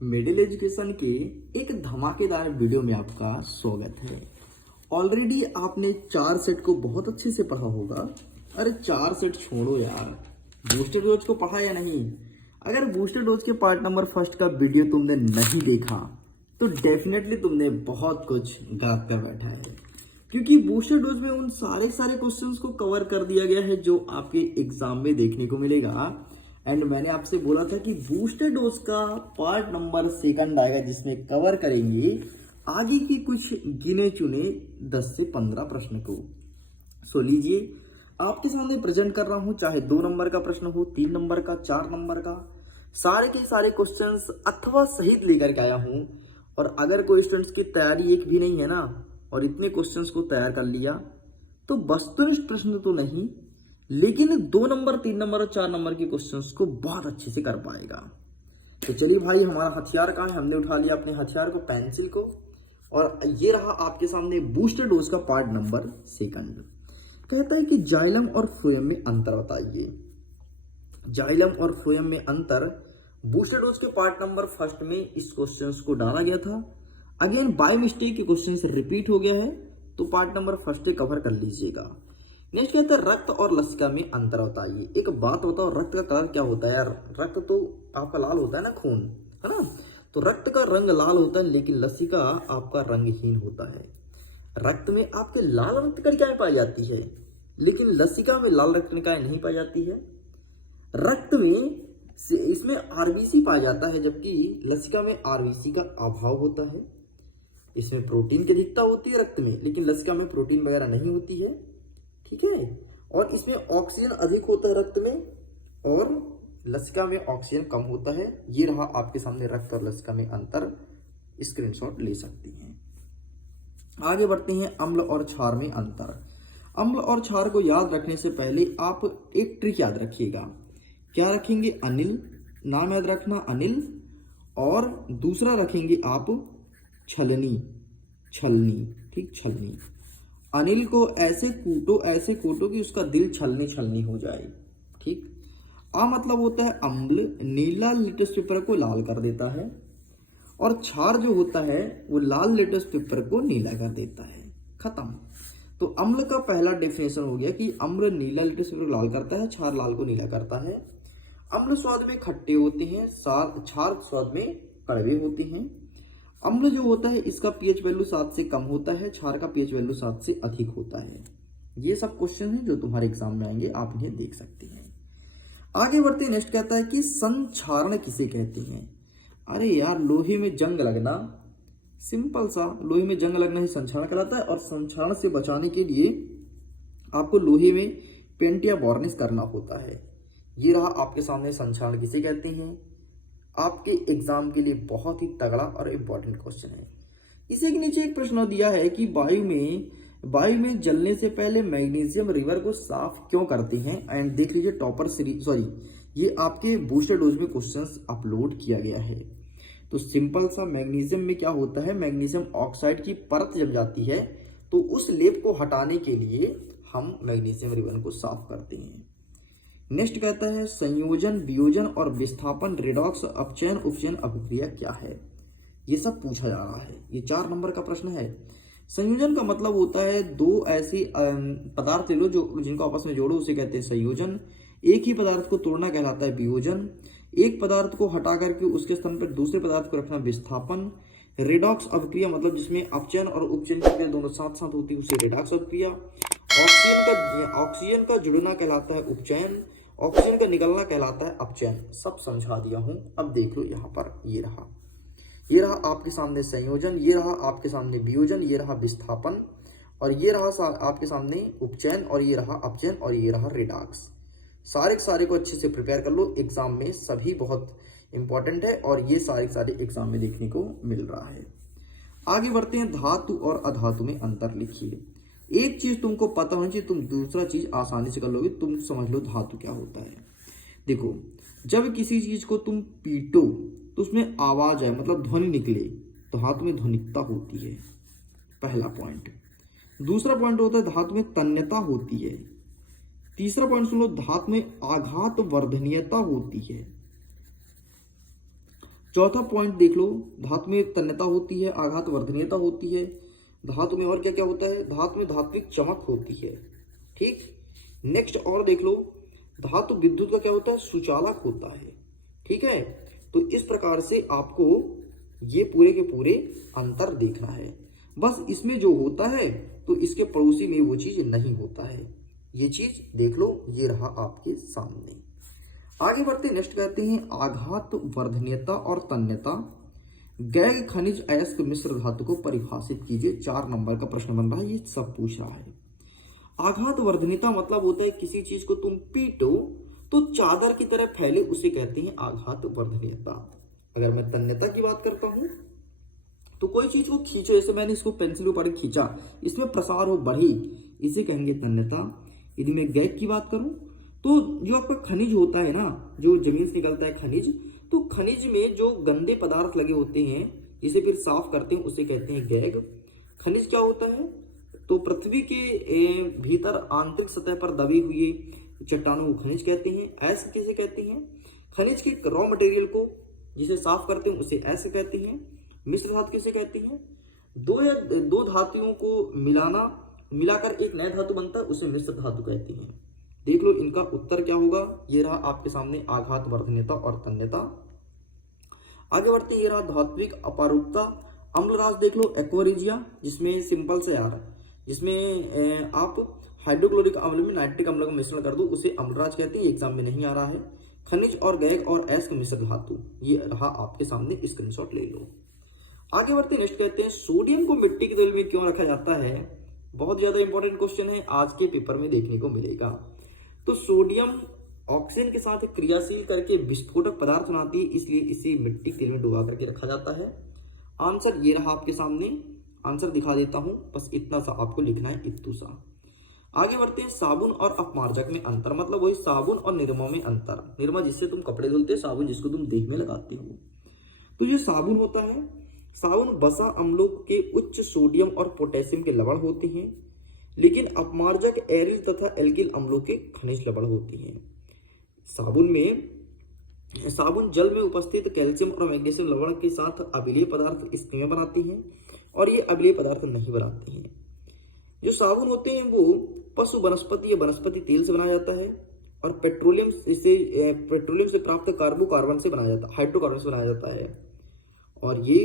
Middle education के एक धमाकेदार वीडियो में आपका स्वागत है। ऑलरेडी आपने 4 सेट को बहुत अच्छे से पढ़ा होगा। अरे 4 सेट छोड़ो यार, बूस्टर डोज को पढ़ा या नहीं? अगर बूस्टर डोज के पार्ट नंबर फर्स्ट का वीडियो तुमने नहीं देखा तो डेफिनेटली तुमने बहुत कुछ गलत कर बैठा है, क्योंकि बूस्टर डोज में उन सारे क्वेश्चंस को कवर कर दिया गया है जो आपके एग्जाम में देखने को मिलेगा। एंड मैंने आपसे बोला था कि बूस्टर डोज का पार्ट नंबर सेकंड आएगा जिसमें कवर करेंगे आगे की कुछ गिने चुने 10 से 15 प्रश्न को। सो लीजिए, आपके सामने प्रेजेंट कर रहा हूं, चाहे 2 नंबर का प्रश्न हो, 3 नंबर का, 4 नंबर का, सारे के सारे क्वेश्चंस अथवा सहित लेकर के आया हूं। और अगर कोई स्टूडेंट्स की तैयारी एक भी नहीं है ना और इतने क्वेश्चंस को तैयार कर लिया तो वस्तुनिष्ठ प्रश्न तो नहीं, लेकिन 2 नंबर, 3 नंबर और 4 नंबर के क्वेश्चंस को बहुत अच्छे से कर पाएगा। तो चलिए भाई, हमारा हथियार कहाँ है? हमने उठा लिया अपने हथियार को, पेंसिल को, और ये रहा आपके सामने बूस्टर डोज का पार्ट नंबर सेकंड। कहता है कि जाइलम और फ्लोएम में अंतर बताइए। जाइलम और फ्लोएम में अंतर बूस्टर डोज के पार्ट नंबर फर्स्ट में इस क्वेश्चंस को डाला गया था। अगेन बाय मिस्टेक के क्वेश्चंस रिपीट हो गया है, तो पार्ट नंबर फर्स्ट कवर कर लीजिएगा। नेक्स्ट कहता है रक्त और लसिका में अंतर बताइए। एक बात बताओ, रक्त का कलर क्या होता है यार? रक्त तो आपका लाल होता है ना, खून है ना, तो रक्त का रंग लाल होता है, लेकिन लसिका आपका रंगहीन होता है। रक्त में आपके लाल रक्त कणिकाएं पाई जाती है, लेकिन लसिका में लाल रक्त कणिकाएं नहीं पाई जाती है। रक्त में इसमें आरबीसी पाया जाता है, जबकि लसिका में आरबीसी का अभाव होता है। इसमें प्रोटीन की अधिकता होती है रक्त में, लेकिन लसिका में प्रोटीन वगैरह नहीं होती है, ठीक है। और इसमें ऑक्सीजन अधिक होता है रक्त में, और लसिका में ऑक्सीजन कम होता है। ये रहा आपके सामने रक्त और लसिका में अंतर, स्क्रीनशॉट ले सकती हैं। आगे बढ़ते हैं, अम्ल और क्षार में अंतर। अम्ल और क्षार को याद रखने से पहले आप एक ट्रिक याद रखिएगा। क्या रखेंगे? अनिल, नाम याद रखना अनिल, और दूसरा रखेंगे आप छलनी, छलनी, ठीक, छलनी। अनिल को ऐसे कूटो कि उसका दिल छलनी छलनी हो जाए, ठीक। मतलब होता है अम्ल, नीला लिटस पेपर को लाल कर देता है, और क्षार जो होता है वो लाल लिटस पेपर को नीला कर देता है। खत्म। तो अम्ल का पहला डेफिनेशन हो गया कि अम्ल नीला लिटस पेपर को लाल करता है, क्षार लाल को नीला करता है। अम्ल स्वाद में खट्टे होते हैं, क्षार स्वाद में कड़वे होते हैं। अम्ल जो होता है इसका पीएच वैल्यू 7 से कम होता है, क्षार का पीएच वैल्यू 7 से अधिक होता है। ये सब क्वेश्चन हैं जो तुम्हारे एग्जाम में आएंगे, आप इन्हें देख सकते हैं। आगे बढ़ते हैं, नेक्स्ट कहता है कि संक्षारण किसे कहते हैं? अरे यार, लोहे में जंग लगना, सिंपल सा, लोहे में जंग लगना ही संक्षारण कहलाता है। और संक्षारण से बचाने के लिए आपको लोहे में पेंट या वार्निश करना होता है। ये रहा आपके सामने संक्षारण किसे कहते हैं। आपके एग्जाम के लिए बहुत ही तगड़ा और इम्पोर्टेंट क्वेश्चन है। इसी के नीचे एक प्रश्न दिया है कि वायु में जलने से पहले मैग्नीशियम रिवर को साफ क्यों करते हैं? एंड देख लीजिए, टॉपर सीरीज, सॉरी, ये आपके बूस्टर डोज में क्वेश्चंस अपलोड किया गया है। तो सिंपल सा, मैग्नीशियम में क्या होता है, मैग्नीशियम ऑक्साइड की परत जम जाती है, तो उस लेप को हटाने के लिए हम मैग्नीशियम रिवर को साफ करते हैं। नेक्स्ट कहता है संयोजन, वियोजन और विस्थापन, रेडॉक्स, अपचयन, उपचयन अभिक्रिया क्या है? ये सब पूछा जा रहा है। ये 4 नंबर का प्रश्न है। संयोजन का मतलब होता है दो ऐसे पदार्थ ले लो जो जिनको आपस में जोड़ो, उसे कहते हैं संयोजन। एक ही पदार्थ को तोड़ना कहलाता है वियोजन। एक पदार्थ को हटा करके उसके स्थान पर दूसरे पदार्थ को रखना विस्थापन। रेडॉक्स अभिक्रिया मतलब जिसमें अपचयन और उपचयन की क्रिया दोनों साथ साथ होती है, उसे रेडॉक्स अभिक्रिया। ऑक्सीजन का जुड़ना कहलाता है उपचयन, ऑक्सीजन का निकलना कहलाता है अपचयन। सब समझा दिया हूं। अब देख लो यहाँ पर, ये रहा आपके सामने संयोजन, ये रहा आपके सामने वियोजन, ये रहा विस्थापन, और ये रहा आपके सामने उपचयन, और ये रहा अपचयन, और ये रहा रेडॉक्स। सारे को अच्छे से प्रिपेयर कर लो, एग्जाम में सभी बहुत इंपॉर्टेंट है, और ये सारे एग्जाम में देखने को मिल रहा है। आगे बढ़ते हैं, धातु और अधातु में अंतर लिखिए। एक चीज तुमको पता होनी चाहिए, तुम दूसरा चीज आसानी से कर लोगे। तुम समझ लो धातु क्या होता है। देखो, जब किसी चीज को तुम पीटो तो उसमें आवाज आए, मतलब ध्वनि निकले, तो धातु में ध्वनिकता होती है, पहला पॉइंट। दूसरा पॉइंट होता है धातु में तन्यता होती है। तीसरा पॉइंट सुन लो, धातु में आघात वर्धनीयता होती है। चौथा पॉइंट देख लो, धातु में तन्यता होती है, आघात वर्धनीयता होती है। धातु में और क्या क्या होता है, धातु में धात्विक चमक होती है। ठीक, नेक्स्ट और देख लो, धातु विद्युत का क्या होता है, सुचालक होता है। ठीक है, तो इस प्रकार से आपको ये पूरे के पूरे अंतर देखना है। बस इसमें जो होता है तो इसके पड़ोसी में वो चीज नहीं होता है, ये चीज देख लो। ये रहा आपके सामने। आगे बढ़ते नेक्स्ट कहते हैं आघात वर्धनीयता और तन्यता। गैग खनिज अयस्क मिश्र धातु को परिभाषित कीजिए। 4 नंबर का प्रश्न बन रहा है, ये सब पूछ रहा है। आघात वर्धनीयता मतलब होता है किसी चीज को तुम पीटो तो चादर की तरह फैले, उसे कहते हैं आघात वर्धनीयता। अगर मैं तन्यता की बात करता हूं तो कोई चीज को खींचो, जैसे मैंने इसको पेंसिल ऊपर खींचा, इसमें प्रसार हो, बढ़ी, इसे कहेंगे तन्यता। यदि मैं गैग की बात करूं तो जो आपका खनिज होता है ना, जो जमीन से निकलता है खनिज, तो खनिज में जो गंदे पदार्थ लगे होते हैं जिसे फिर साफ करते हैं उसे कहते हैं गैग। खनिज क्या होता है, तो पृथ्वी के भीतर आंतरिक सतह पर दबे हुए चट्टानों को खनिज कहते हैं। ऐसे किसे कहते हैं, खनिज के रॉ मटेरियल को जिसे साफ करते हैं उसे ऐसे कहते हैं। मिश्र धातु किसे कहते हैं, दो धातुओं को मिलाकर एक नया धातु बनता है, उसे मिश्र धातु कहते हैं। देख लो इनका उत्तर क्या होगा, ये रहा आपके सामने आघात वर्धनीयता और तन्यता। आगे बढ़ते, ये रहा धात्विक अपारूपता। अम्लराज देख लो एक्वारिजिया, जिसमें सिंपल से यार, जिसमें आप हाइड्रोक्लोरिक अम्ल में नाइट्रिक अम्ल का मिश्रण कर दो, उसे अम्लराज कहते हैं। एग्जाम में नहीं आ रहा है। खनिज और गैग और अयस्क मिश्र धातु, ये रहा आपके सामने, स्क्रीनशॉट ले लो। आगे बढ़ते नेक्स्ट कहते हैं सोडियम को मिट्टी के तेल में क्यों रखा जाता है। बहुत ज्यादा इंपॉर्टेंट क्वेश्चन है, आज के पेपर में देखने को मिलेगा। तो सोडियम ऑक्सीजन के साथ क्रियाशील करके विस्फोटक पदार्थ बनाती है, इसलिए इसे मिट्टी के तेल में डुबा करके रखा जाता है। आंसर ये रहा आपके सामने, आंसर दिखा देता हूं, बस इतना सा आपको लिखना है, इतू सा। आगे बढ़ते हैं साबुन और अपमार्जक में अंतर, मतलब वही साबुन और निरमा में अंतर। निरमा जिससे तुम कपड़े धुलते हो, साबुन जिसको तुम देह में लगाते हो। तो जो साबुन होता है, साबुन वसा अम्लों के उच्च सोडियम और पोटेशियम के लवण होते हैं, लेकिन अपमार्जक एरिल तथा एल्किल अम्लों के खनिज लवण होते हैं। साबुन जल में उपस्थित कैल्शियम और मैग्नीशियम लवण के साथ अम्लीय पदार्थ स्नेह बनाती हैं, और ये अम्लीय पदार्थ नहीं बनाते हैं। जो साबुन होते हैं वो पशु वनस्पति या वनस्पति तेल से बनाया जाता है, और पेट्रोलियम से प्राप्त हाइड्रोकार्बन से बनाया जाता है। और ये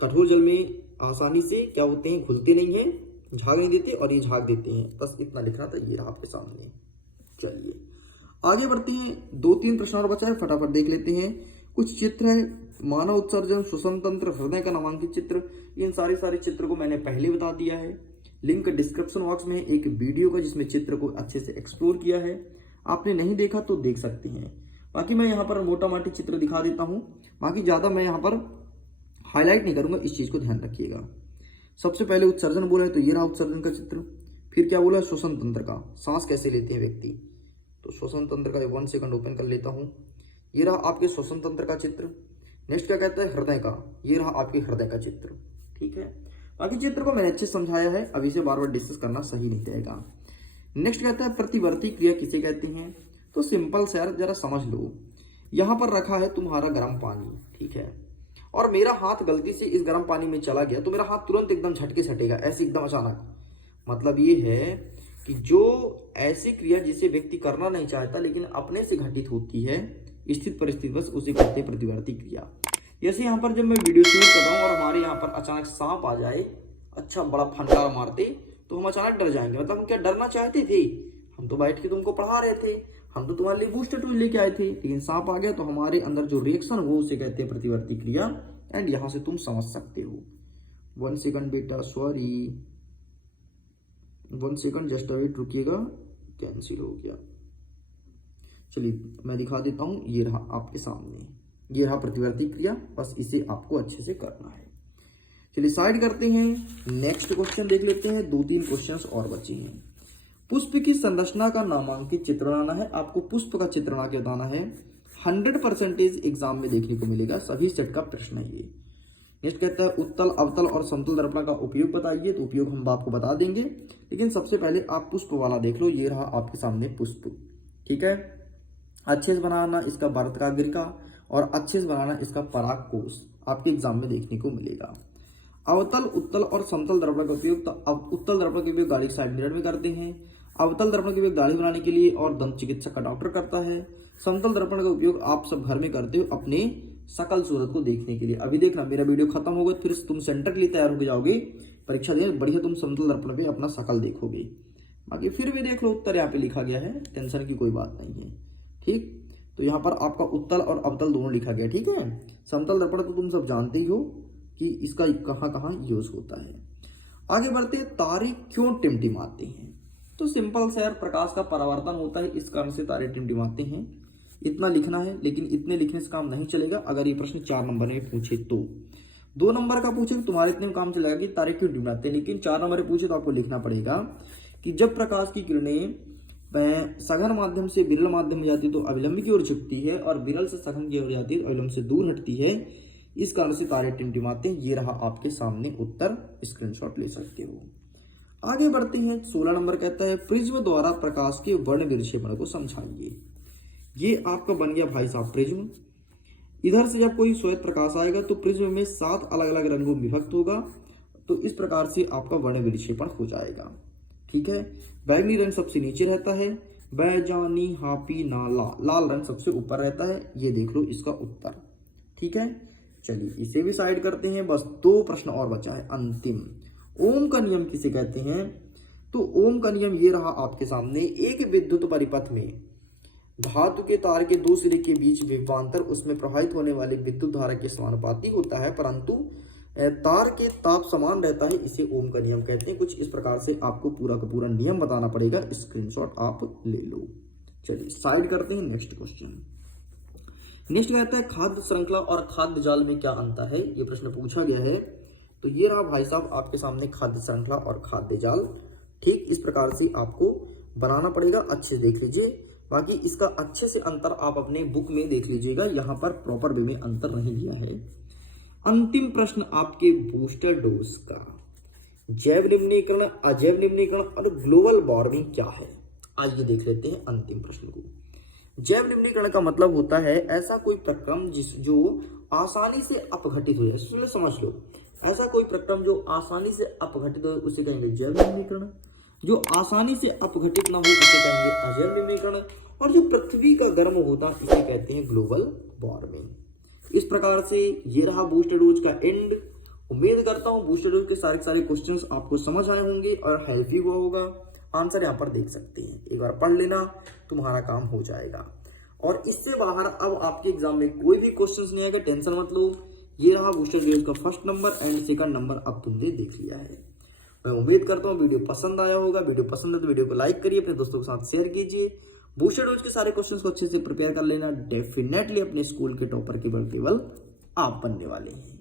कठोर जल में आसानी से क्या होते हैं, घुलते नहीं हैं, झाग नहीं देते, और ये झाग देते हैं। बस इतना लिखना था, ये रहा आपके सामने। चलिए आगे बढ़ते हैं, 2-3 प्रश्न और बचा है, फटाफट देख लेते हैं। कुछ चित्र है, मानव उत्सर्जन, श्वसन तंत्र, हृदय का नामांकित चित्र। इन सारे चित्र को मैंने पहले बता दिया है। लिंक डिस्क्रिप्शन बॉक्स में एक वीडियो का जिसमें चित्र को अच्छे से एक्सप्लोर किया है, आपने नहीं देखा तो देख सकते हैं। बाकी मैं यहाँ पर मोटा माटी चित्र दिखा देता हूँ, बाकी ज्यादा मैं यहाँ पर हाईलाइट नहीं करूंगा, इस चीज को ध्यान रखिएगा। सबसे पहले उत्सर्जन बोला है, तो ये रहा उत्सर्जन का चित्र। फिर क्या बोला, श्वसन तंत्र का, सांस कैसे लेते हैं व्यक्ति, तो श्वसन तंत्र का 1 सेकंड ओपन कर लेता हूं, ये रहा आपके श्वसन तंत्र का चित्र। नेक्स्ट क्या कहता है, हृदय का, ये रहा आपके हृदय का चित्र। ठीक है, बाकी चित्र को मैंने अच्छे से समझाया है, अब इसे बार बार डिस्कस करना सही नहीं रहेगा। नेक्स्ट कहता है प्रतिवर्ती क्रिया किसे कहते हैं, तो सिंपल से यार जरा समझ लो। यहां पर रखा है तुम्हारा गर्म पानी, ठीक है, और मेरा हाथ गलती से इस गर्म पानी में चला गया, तो मेरा हाथ तुरंत एकदम झटके से हटेगा, ऐसे एकदम अचानक। मतलब ये है कि जो ऐसी क्रिया जिसे व्यक्ति करना नहीं चाहता लेकिन अपने से घटित होती है स्थित परिस्थिति बस, उसे कहते हैं प्रतिवर्ती क्रिया। जैसे यहाँ पर जब मैं वीडियो शूट कर रहा हूँ और हमारे यहाँ पर अचानक सांप आ जाए, अच्छा बड़ा फंकार मारते, तो हम अचानक डर जाएंगे। मतलब हम क्या डरना चाहते थे, हम तो बैठ के तुमको पढ़ा रहे थे, हम तो तुम्हारे लिए बूस्टर टूल लेके आए थे, लेकिन सांप आ गया तो हमारे अंदर जो रिएक्शन वो उसे कहते हैं प्रतिवर्ती क्रिया। एंड यहां से तुम समझ सकते हो। 1 सेकंड बेटा, सॉरी 1 सेकंड, जस्ट वेट, रुकिएगा, कैंसिल हो गया। चलिए मैं दिखा देता हूं, ये रहा आपके सामने, ये रहा प्रतिवर्ती क्रिया, बस इसे आपको अच्छे से करना है। चलिए साइड करते हैं, नेक्स्ट क्वेश्चन देख लेते हैं। 2-3 क्वेश्चंस और बचे हैं। पुष्प की संरचना का नामांकित चित्र बनाना है, आपको पुष्प का चित्र बना के बताना है। 100% एग्जाम में देखने को मिलेगा, सभी सेट का प्रश्न है ये। नेक्स्ट कहता है उत्तल, अवतल और समतल दर्पण का उपयोग बताइए, तो उपयोग हम आपको बता देंगे, लेकिन सबसे पहले आप पुष्प वाला देख लो। ये रहा आपके सामने पुष्प, ठीक है। अच्छे से बनाना इसका वर्तकाग्र का और अच्छे से बनाना इसका पराग कोष आपके एग्जाम में देखने को मिलेगा। अवतल, उत्तल और समतल दर्पण का उपयोग, तो अब उत्तल दर्पण का उपयोग गाड़ी साइड मिरर में करते हैं। अवतल दर्पण का उपयोग दाढ़ी बनाने के लिए और दंत चिकित्सक का डॉक्टर करता है। समतल दर्पण का उपयोग आप सब घर में करते हो अपने सकल सूरत को देखने के लिए। अभी देखना मेरा वीडियो खत्म होगा फिर तुम सेंटर के लिए तैयार होकर जाओगे परीक्षा देने, बढ़िया तुम समतल दर्पण पे अपना सकल देखोगे। बाकी फिर भी देख लो, उत्तर यहाँ पे लिखा गया है, टेंशन की कोई बात नहीं है। ठीक, तो यहाँ पर आपका उत्तल और अवतल दोनों लिखा गया। ठीक है, समतल दर्पण तो तुम सब जानते ही हो कि इसका कहाँ कहाँ यूज होता है। आगे बढ़ते, तारे क्यों टिमटिमाते हैं? तो सिंपल से यार, प्रकाश का परावर्तन होता है, इस कारण से तारे टिमटिमाते हैं। इतना लिखना है, लेकिन इतने लिखने से काम नहीं चलेगा। अगर ये प्रश्न 4 नंबर में पूछे तो 2 नंबर का पूछे तो तुम्हारे इतने में काम चलेगा कि तारे क्यों टिमटिमाते हैं, लेकिन 4 नंबर में पूछे तो आपको लिखना पड़ेगा कि जब प्रकाश की किरणें सघन माध्यम से विरल माध्यम में जाती है तो अविलंब की ओर झुकती है, और विरल से सघन की ओर जाती है तो अविलंब से दूर हटती है, इस कारण से तारे टिमटिमाते हैं। ये रहा आपके सामने उत्तर, स्क्रीनशॉट ले सकते हो। आगे बढ़ते हैं, 16 नंबर कहता है प्रिज्म द्वारा प्रकाश के वर्ण विक्षेपण को समझाइए। ये आपका बन गया भाई साहब प्रिज्म। इधर से जब कोई श्वेत प्रकाश आएगा तो प्रिज्म में 7 अलग अलग रंगों में विभक्त होगा, तो इस प्रकार से आपका वर्ण विक्षेपण हो जाएगा। ठीक है, बैंगनी रंग सबसे नीचे रहता है, बैजानी, हापी, नाला, लाल रंग सबसे ऊपर रहता है। ये देख लो इसका उत्तर। ठीक है, चलिए इसे भी साइड करते हैं। बस 2 प्रश्न और बचा है, अंतिम। ओम का नियम किसे कहते हैं? तो ओम का नियम ये रहा आपके सामने। एक विद्युत परिपथ में धातु के तार के 2 सिरे के बीच विभवांतर उसमें प्रवाहित होने वाली विद्युत धारा के समानुपाती होता है, परंतु तार के ताप समान रहता है, इसे ओम का नियम कहते हैं। कुछ इस प्रकार से आपको पूरा का पूरा नियम बताना पड़ेगा, स्क्रीनशॉट आप ले लो। चलिए साइड करते हैं, नेक्स्ट क्वेश्चन। नेक्स्ट कहता है खाद्य श्रृंखला और खाद्य जाल में क्या अंतर है? ये प्रश्न पूछा गया है। तो ये रहा भाई साहब आपके सामने खाद्य श्रृंखला और खाद्य जाल। ठीक इस प्रकार से आपको बनाना पड़ेगा, अच्छे से देख लीजिए। बाकी इसका अच्छे से अंतर आप अपने बुक में देख लीजिएगा, यहाँ पर प्रॉपर वे में अंतर नहीं दिया है। अंतिम प्रश्न आपके बूस्टर डोज का, जैव निम्नीकरण, अजैव निम्नीकरण और ग्लोबल वार्मिंग क्या है? आइए देख लेते हैं अंतिम प्रश्न को। जैव निम्नीकरण का मतलब होता है ऐसा कोई प्रक्रम जो आसानी से अपघटित हो जाए। समझ लो, ऐसा कोई प्रक्रम जो आसानी से अपघटित हो उसे कहेंगे जैव निम्नीकरण, जो आसानी से अपघटित ना हो उसे कहेंगे अजैव निम्नीकरण, और जो पृथ्वी का गर्म होता इसे कहते हैं ग्लोबल वार्मिंग। इस प्रकार से ये रहा बूस्टर डोज का एंड। उम्मीद करता हूं बूस्टर डोज के सारे क्वेश्चंस आपको समझ आए होंगे और हेल्प ही हुआ होगा। आंसर यहाँ पर देख सकते हैं, एक बार पढ़ लेना, तुम्हारा काम हो जाएगा। और इससे बाहर अब आपके एग्जाम में कोई भी क्वेश्चंस नहीं आएगा, टेंशन मत लो। ये रहा बूस्टर डोज का first number and second number अब तुमने देख लिया है। मैं उम्मीद करता हूँ वीडियो पसंद आया होगा। वीडियो पसंद है तो वीडियो को लाइक करिए, अपने दोस्तों के साथ शेयर कीजिए। बूस्टर डोज के सारे क्वेश्चंस को अच्छे से प्रिपेयर कर लेना। डेफिनेटली अपने स्कूल के टॉपर के केवल आप बनने वाले हैं।